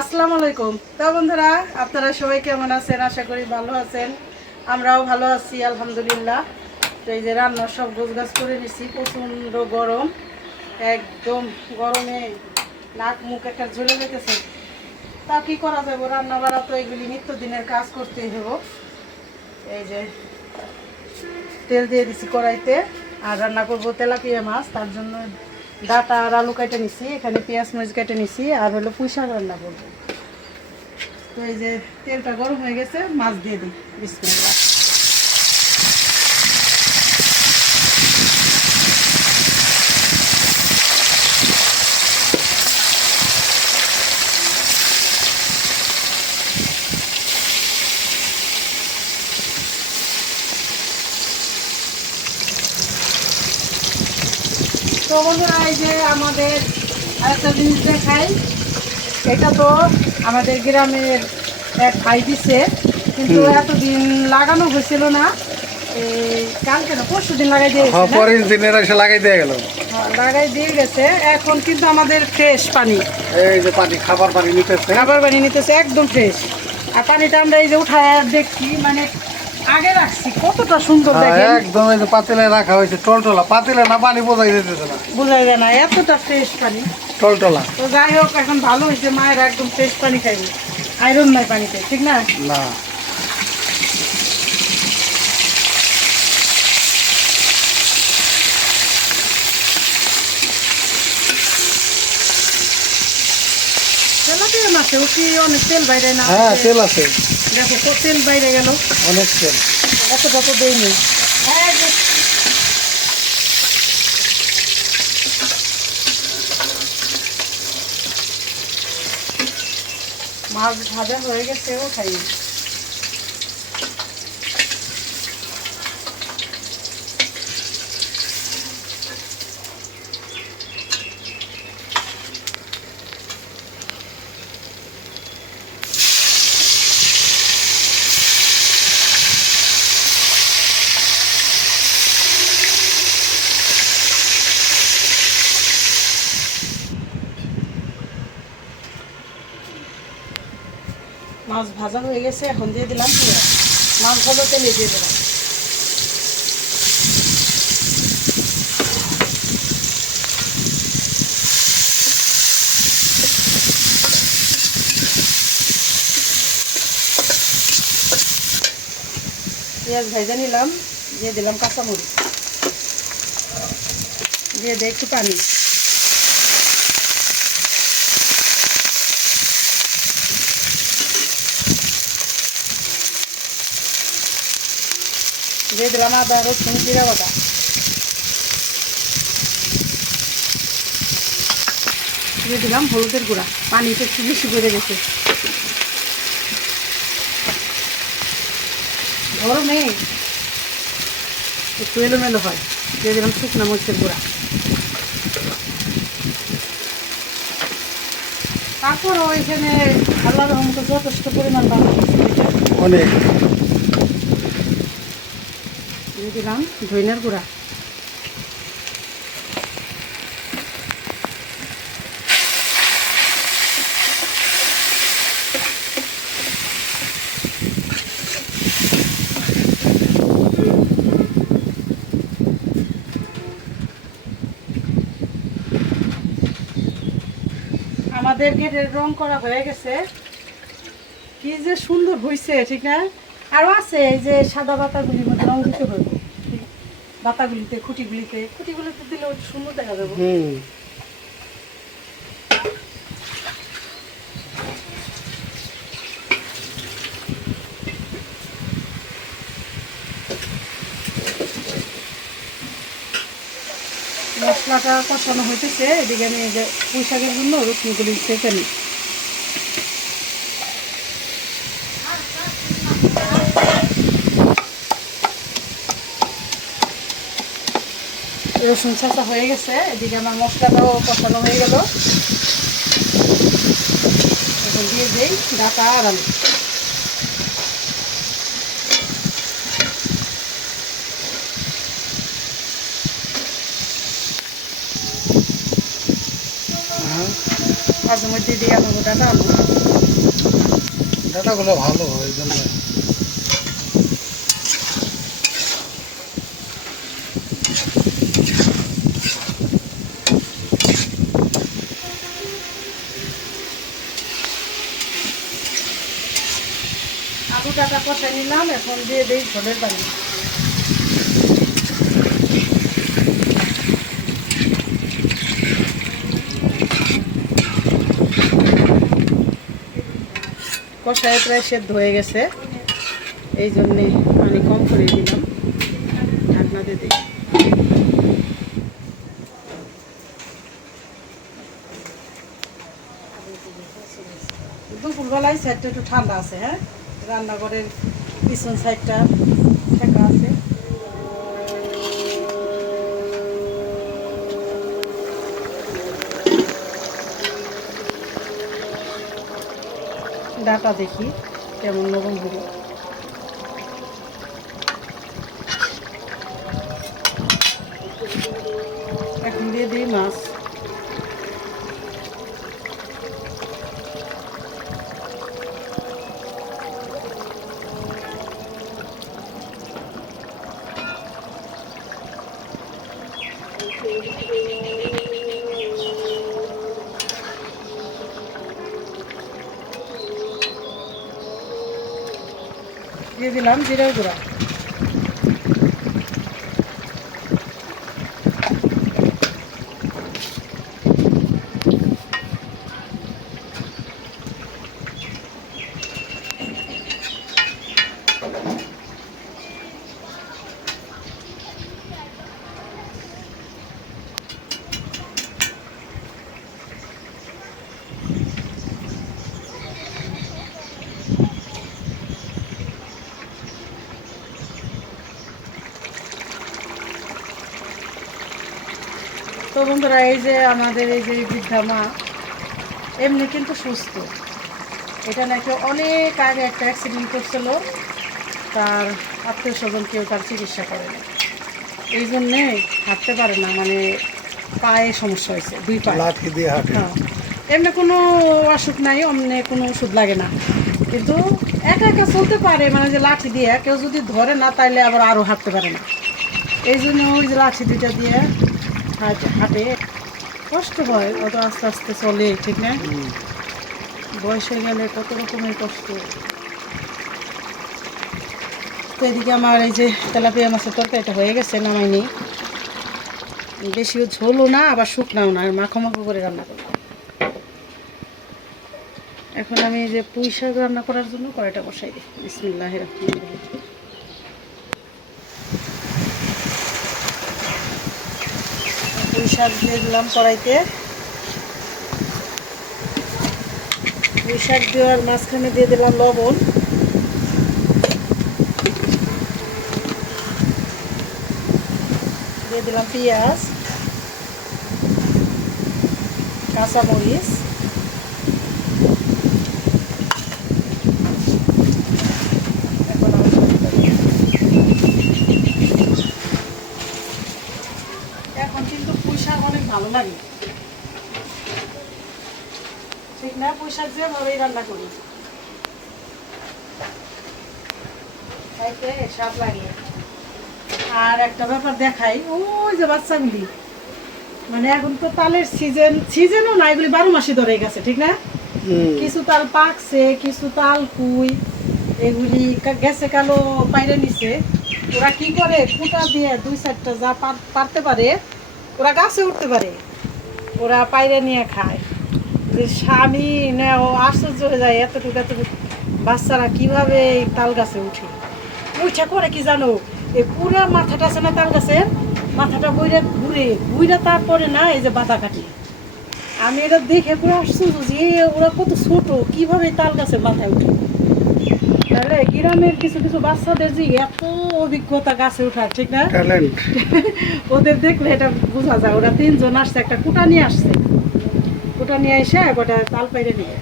আসসালামু আলাইকুম। তো বন্ধুরা, আপনারা সবাই কেমন আছেন? আশা করি ভালো আছেন। আমরাও ভালো আছি আলহামদুলিল্লাহ। তো এই যে রান্নার সব গোছগাছ করে নিছি। প্রচণ্ড গরম, একদম গরমে নাক মুখ একটা ঝুলে যেতেছে। তা কি করা যাবে, রান্না বাড়া তো এগুলি নিত্যদিনের কাজ করতেই হবো। এই যে তেল দিয়ে দিছি কড়াইতে, আর রান্না করবো তেলাপিয়া মাছ। তার জন্য ডাটা আর আলু কেটে নিছি, এখানে পেঁয়াজ মরিচ কেটে নিছি, আর হলো পুঁই শাক রান্না করবো। তো এই যে তেলটা গরম হয়ে গেছে, মাছ দিয়ে দিই। বিসমিল্লাহ। তো বন্ধুরা, এই যে আমাদের আরেকটা জিনিস দেখাই। এটা তো আমাদের গ্রামের এক ভাই দিছে, কিন্তু এতদিন লাগানো হয়েছিল না। এই কালকে না পরশু দিন লাগাই দিয়ে গেছে, পরের দিনের এসে লাগাই দিয়ে গেল। লাগাই দিয়ে গেছে। এখন কিন্তু আমাদের ফ্রেশ পানি, এই যে পানি, খাবার পানি নিতেছে, খাবার পানি নিতেছে একদম ফ্রেশ। আর পানিটা আমরা এই যে উঠায় দেখছি, মানে আগে রাখছি কতটা সুন্দর দেখেন। একদম এই যে পাতিলে রাখা হয়েছে, টলটলা পাতিলে না, পানি বোঝাই যেতেছে না, বোঝা যায় না এতটা ফ্রেশ পানি। টলটলা। তো যাই হোক, এখন ভালো হয়েছে, মায়ের একদম ফ্রেশ পানি খাইবে, আয়রন নাই পানিতে, ঠিক না? না তেলাপিয়া মাছে ও কি অনেক তেল বাইরে না? হ্যাঁ তেল আছে, দেখো কত তেল বাইরে গেল। অনেক তেল। এতটা তো দেয়নি। মাছ ভাজা হয়ে গেছে, ও খাই। মাছ ভাজা হয়ে গেছে, এখন দিয়ে দিলাম পেঁয়াজ। মাছ ভাজা তেলে দিয়ে দিলাম। পেঁয়াজ ভেজে নিলাম, দিয়ে দিলাম কাঁচামরিচ, দিয়ে দিই একটু পানি। দিয়ে দিলাম আদা রসুন জিরা বাটা। দিয়ে দিলাম হলুদের গুঁড়া। পানিটা একটু বেশি করে গেছে, গরমে একটু এলোমেলো হয়। দিয়ে দিলাম শুকনো মরিচের গুঁড়া। তারপরও এখানে আল্লাহর রহমতে যথেষ্ট পরিমাণ ভালো অনেক। দিয়ে দিলাম ধনিয়ার গুঁড়া। আমাদের গেটের রং করা হয়ে গেছে, কি যে সুন্দর হয়েছে, ঠিক না? আরো আছে এই যে সাদা বাতাগুলির মধ্যে রং দিতে হবে। বাতাগুলিতে খুঁটিগুলিতে দিলে সুন্দর দেখা যাবে। মশলাটা কষানো হইতেছে, এদিকে আমি এই যে পুঁই শাকের জন্য রসুনগুলি সেঁকে নিই। রসুন ছাঁচা হয়ে গেছে, এদিকে আমার মশলাটাও কষানো হয়ে গেল। এখন দিয়ে দিই ডাটা আর আলু। মাঝে মধ্যে দিয়ে আমাকে ডাটা আনো। ডাটাগুলো ভালো হয় এই জন্য। আলু ডাটা কষাই নিলাম, এখন দিয়ে দিই ঝোলের পানি। কষায় প্রায় সেদ্ধ হয়ে গেছে, এই জন্যে পানি কম করে দিলাম, ঢাকনা দিয়ে দিই। দুপুরবেলায় সাইডটা একটু ঠান্ডা আছে, হ্যাঁ, রান্নাঘরের পিছন সাইডটা ঠেকা আছে। ডাটা দেখি কেমন নরম হলো। এখন দিয়ে দিই মাছ। দিয়ে দিলাম জিরার গুঁড়া। তো বন্ধুরা, এই যে আমাদের এই যে বৃদ্ধা মা এমনি কিন্তু সুস্থ, এটা নাকি অনেক আগে একটা অ্যাক্সিডেন্ট করছিল, তার আত্মীয় স্বজন কেউ তার চিকিৎসা করে না, এই জন্যে হাঁটতে পারে না, মানে পায়ে সমস্যা হয়েছে, দুই পায়ে। লাঠি দিয়ে হাঁটে। হ্যাঁ, এমনি কোনো অসুখ নাই, অমনি কোনো ওষুধ লাগে না, কিন্তু একা একা চলতে পারে, মানে যে লাঠি দিয়ে কেউ যদি ধরে না তাইলে আবার আরও হাঁটতে পারে না, এই জন্য ওই যে লাঠি দুইটা দিয়ে হাঁটে। কষ্ট হয়, কত আস্তে আস্তে চলে, ঠিক না? বয়স হয়ে গেলে কত রকমের কষ্ট। তো এদিকে আমার এই যে তেলাপিয়া মাছের তরকারিটা হয়ে গেছে, নামাইনি, বেশিও ঝোলও না আবার শুকনাও না, মাখো মাখো করে রান্না করলাম। এখন আমি এই যে পুঁই শাক রান্না করার জন্য কড়াইটা বসাই দিই। বিসমিল্লাহির রহমানির রহিম। পুঁই শাক দিয়ে দিলাম কড়াইতে। পুঁই শাক দেওয়ার মাঝখানে দিয়ে দিলাম লবণ, দিয়ে দিলাম পেঁয়াজ, কাঁচামরিচ, এখন কিন্তু পুঁই শাক অনেক ভালো লাগে, ঠিক না? পুঁই শাক যেভাবেই রান্না করি খাইতে স্বাদ লাগে। আর একটা ব্যাপার দেখাই, ওই যে বাচ্চাগুলি, মানে এখন তো তালের সিজনও না, এগুলি 12 মাসে ধরে গেছে, ঠিক না? কিছু তাল পাকছে, কিছু তাল কুই, এগুলি গেছে কালো পাইরে নিছে। ওরা কি করে, কুটা দিয়ে 2-4টা যা পারতে পারে, ওরা গাছে উঠতে পারে, ওরা পাইরে নিয়ে খায়। যে স্বামী না, ও আশ্চর্য হয়ে যায়, এতটুকু এতটুকু বাচ্চারা কিভাবে এই তাল গাছে উঠে। উঠে করে কি জানো, এই পুরা মাথাটা আছে না তাল গাছের, মাথাটা বইরা ঘুরে তারপরে না এই যে বাতা কাটি। আমি এটা দেখে পুরো আশ্চর্য যে ওরা কত ছোট, কিভাবে তাল গাছের মাথায় উঠে। তাহলে গ্রামের কিছু কিছু বাচ্চাদের যে এত অভিজ্ঞতা গাছে ওঠার, ঠিক না? ওদের দেখলে এটা বোঝা যায়। ওরা 3 জন আসছে, একটা কুটা নিয়ে আসছে, কুটা নিয়ে এসে গোটা তাল পাইরে নিয়ে।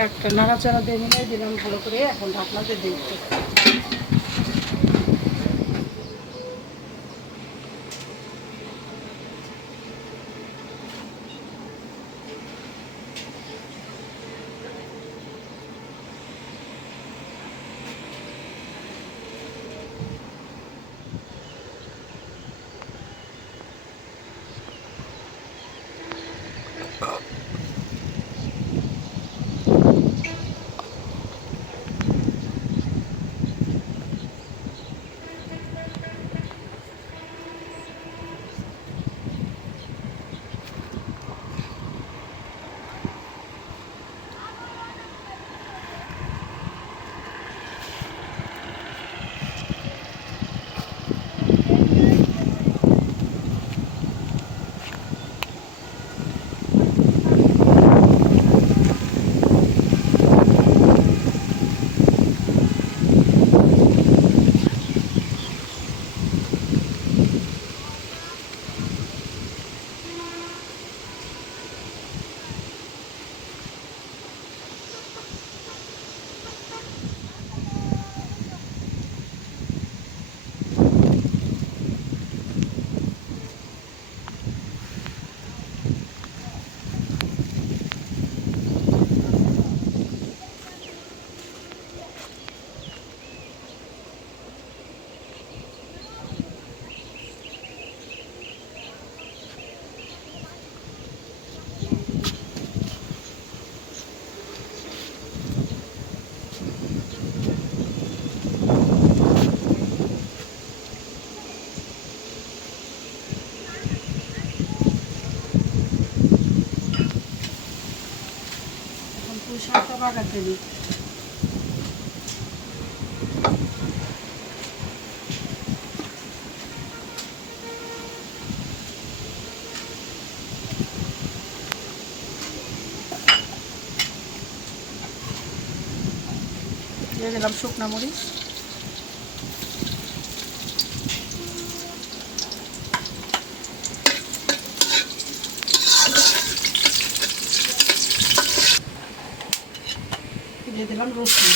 শাকটা নাড়াচাড়া দিয়ে মিলাই দিলাম ভালো করে, এখন ঢাকনাতে দিয়ে দিতে। এখন পুঁই শাকটা বাগাতে দিই। দিয়ে দিলাম শুকনা মরিচ, দিয়ে দিলাম রসুন,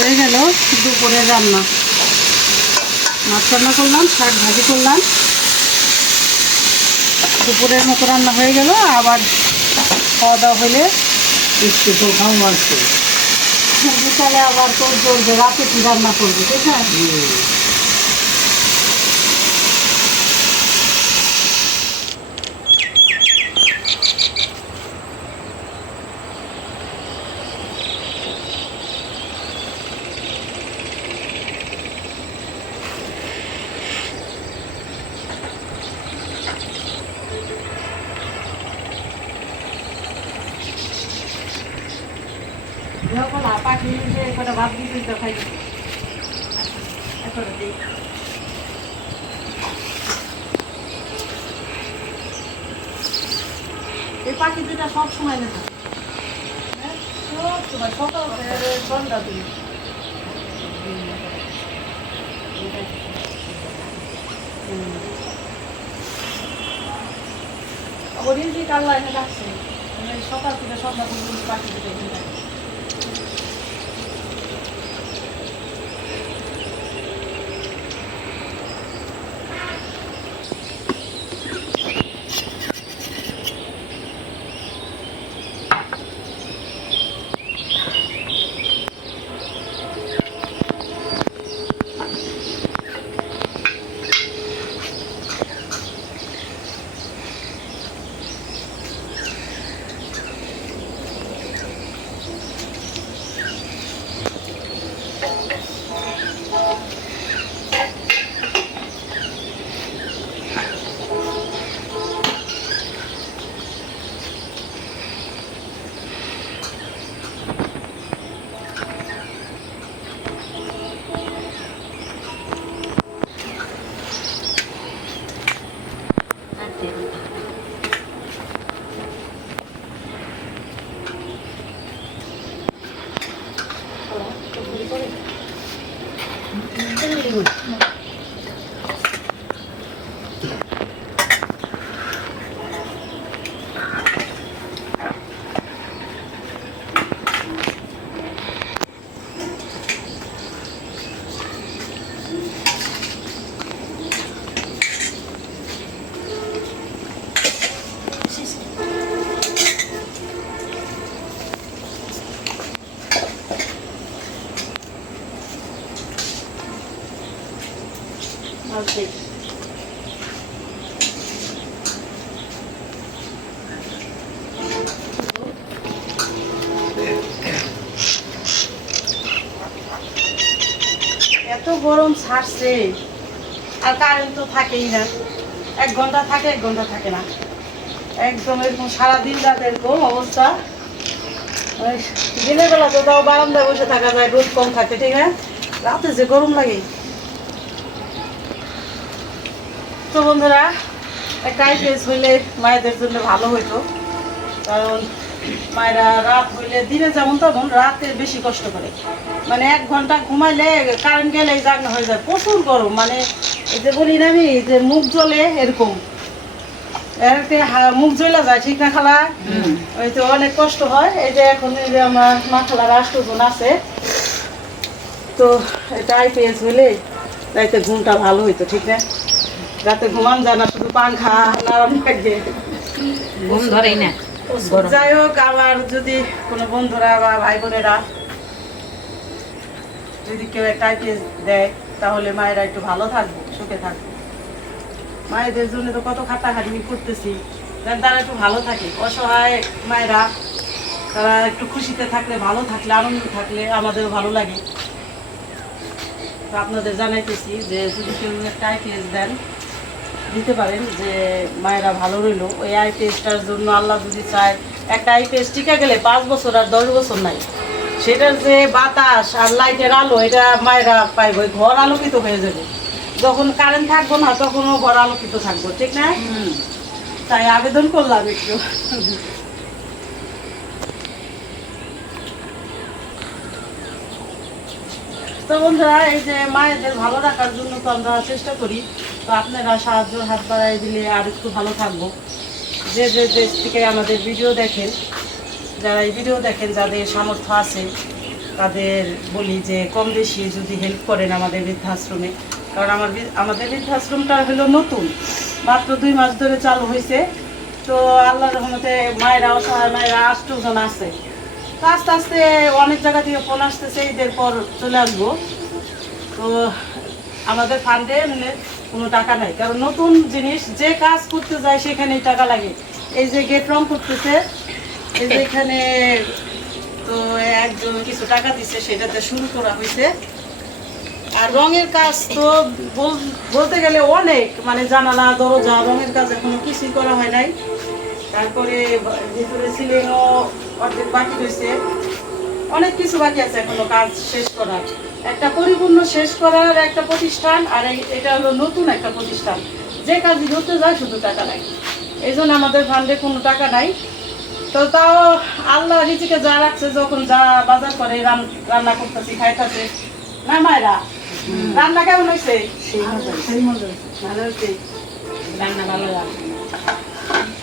হয়ে গেল দুপুরের রান্না। মাছ রান্না করলাম, শাক ভাজি করলাম, দুপুরের মতো রান্না হয়ে গেল। আবার খাওয়া দাওয়া হলে একটু তো খাওয়া আসছে। বিকালে আবার তোর চলবে, রাতে কি রান্না করবি, ঠিক আছে? যখন পাখি যে কটা ভাত দিতে তো খাই এখন দিই। এই পাখি দুটা সব সময় না থাকে, সব সময় সকাল সন্ধ্যা দিই। ওদিন থেকে আল্লাহ এনে রাখছে, সকাল থেকে সন্ধ্যা পর্যন্ত পাখি দুটো এখানে থাকে। আচ্ছা এত গরম ছাড়ছে আর কারেন্ট তো থাকেই না, 1 ঘন্টা থাকে 1 ঘন্টা থাকে না, একদম এরকম সারাদিন রাত এরকম অবস্থা। দিনের বেলা তো তাও বারান্দায় বসে থাকা যায়, রোদ কম থাকে, ঠিক আছে, রাতে যে গরম লাগে। তো বন্ধুরা, একটা আইপিএস হইলে মায়েদের জন্য ভালো হইতো, কারণ মায়েরা রাত হইলে দিনে যেমন তেমন রাতে বেশি কষ্ট করে। মানে 1 ঘন্টা ঘুমাইলে কারেন্ট গেলে জাগনা হয়ে যায়, প্রচুর গরম। মানে এই যে বলি না আমি, যে মুখ জ্বলে এরকম, মুখ জ্বলে যায়, ঠিক না খালা? ওই তো অনেক কষ্ট হয়। এই যে এখন এই যে আমার মা খালার 8 জন আছে, তো এটা আইপিএস হইলে রাতে ঘুমটা ভালো হইতো, ঠিক না? রাতে ঘুমান যায় না, শুধু পাংখা নাড়াম থাকে, ঘুম ধরেই না। যাই হোক, আমার যদি কোনো বন্ধুরা বা ভাই বোনেরা যদি কেউ একটা আইপিএস দেয়, তাহলে মায়েরা একটু ভালো থাকবো, সুখে থাকবো। মায়েদের জন্য তো কত খাটাখাটি করতেছি, যেন তারা একটু ভালো থাকে। অসহায় মায়েরা তারা একটু খুশিতে থাকলে, ভালো থাকলে, আনন্দ থাকলে আমাদেরও ভালো লাগে। তো আপনাদের জানাইতেছি যে যদি কেউ একটা আইপিএস দেন, দিতে পারেন, যে মায়েরা ভালো রইল। ওই আইপিএসটার জন্য আল্লাহ যদি চায়, একটা আইপিএস টিকে গেলে 5 বছর আর 10 বছর নাই, সেটার যে বাতাস আর লাইটের আলো, এটা মায়েরা পাইব, ঘর আলোকিত হয়ে যাবে। যখন কারেন্ট থাকবো না, তখনও ঘর আলোকিত থাকবো, ঠিক না? তাই আবেদন করলাম একটু। তো বন্ধুরা, এই যে মায়েদের ভালো রাখার জন্য তো আমরা চেষ্টা করি, তো আপনারা সাহায্যের হাত বাড়াই দিলে আর একটু ভালো থাকবো। যে যে দেশ থেকে আমাদের ভিডিও দেখেন, যারা এই ভিডিও দেখেন, যাদের সামর্থ্য আছে, তাদের বলি যে কম বেশি যদি হেল্প করেন আমাদের বৃদ্ধাশ্রমে। কারণ আমাদের বৃদ্ধাশ্রমটা হলো নতুন, মাত্র 2 মাস ধরে চালু হয়েছে। তো আল্লাহর রহমতে মায়েরা, অসহায় মায়েরা 8 জন আছে। তো আস্তে আস্তে অনেক জায়গা থেকে ফোন আসতেছে, ঈদের পর চলে আসবো। তো আমাদের ফান্ডে কোনো টাকা নাই, কারণ নতুন জিনিস, যে কাজ করতে যায় সেখানেই টাকা লাগে। এই যে গেট রং করতেছে, এই যে এখানে তো একজন কিছু টাকা দিচ্ছে, সেটাতে শুরু করা হয়েছে। আর রঙের কাজ তো বলতে গেলে অনেক, মানে জানালা দরজা রঙের কাজ এখনো কিছুই করা হয় নাই। তারপরে ভিতরে সিলিংও অর্ধেক বাকি রয়েছে, অনেক কিছু বাকি আছে এখনো কাজ শেষ করার। একটা পরিপূর্ণ শেষ করার একটা প্রতিষ্ঠান, আর এটা হলো নতুন একটা প্রতিষ্ঠান। যে কাজই করতে যায় শুধু টাকা নাই, এই জন্য আমাদের ফান্ডে কোনো টাকা নাই। তো তাও আল্লাহ রিজিকে যা রাখছে, যখন যা বাজার করে রান্না করতেছি, খাইতেছে না মায়েরা। রান্না কেমন হয়েছে? ভালো হয়েছে, রান্না ভালো লাগে,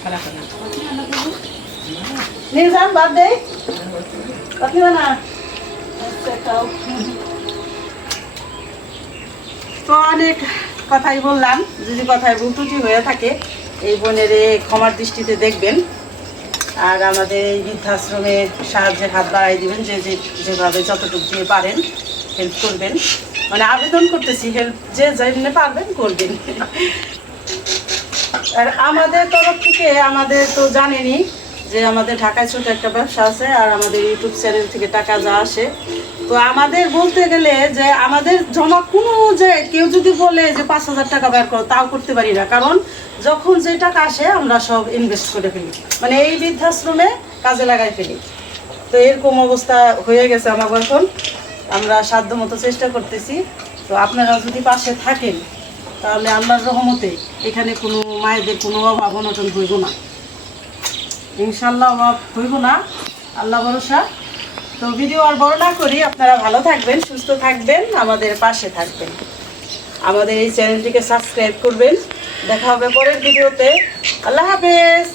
খারাপ না। নিয়ে যান, বাদ দেই আপনি না। তো অনেক কথাই বললাম, যদি কথায় ভুল ত্রুটি হয়ে থাকে, এই বোনের ক্ষমার দৃষ্টিতে দেখবেন। আর আমাদের এই বৃদ্ধাশ্রমে সাহায্যের হাত বাড়াই দিবেন, যেভাবে যতটুকু দিয়ে পারেন হেল্প করবেন। মানে আবেদন করতেছি, হেল্প যে যেমনি পারবেন করবেন। আর আমাদের তরফ থেকে, আমাদের তো জানেনই যে আমাদের ঢাকায় ছোট একটা ব্যবসা আছে, আর আমাদের ইউটিউব চ্যানেল থেকে টাকা যা আসে, তো আমাদের বলতে গেলে যে আমাদের জমা কোনো, যে কেউ যদি বলে যে 5,000 টাকা বের করো, তাও করতে পারি না। কারণ যখন যে টাকা আসে আমরা সব ইনভেস্ট করে ফেলি, মানে এই বৃদ্ধাশ্রমে কাজে লাগাই ফেলি। তো এরকম অবস্থা হয়ে গেছে আমার এখন। আমরা সাধ্য মতো চেষ্টা করতেছি। তো আপনারা যদি পাশে থাকেন, তাহলে আল্লাহর রহমতে এখানে কোনো মায়েদের কোনো অভাব অনটন হইব না, ইনশাল্লাহ অভাব হইব না, আল্লাহ ভরসা। তো ভিডিও আর বড় না করি, আপনারা ভালো থাকবেন, সুস্থ থাকবেন, আমাদের পাশে থাকবেন, আমাদের এই চ্যানেলটিকে সাবস্ক্রাইব করবেন। দেখা হবে পরের ভিডিওতে। আল্লাহ হাফেজ।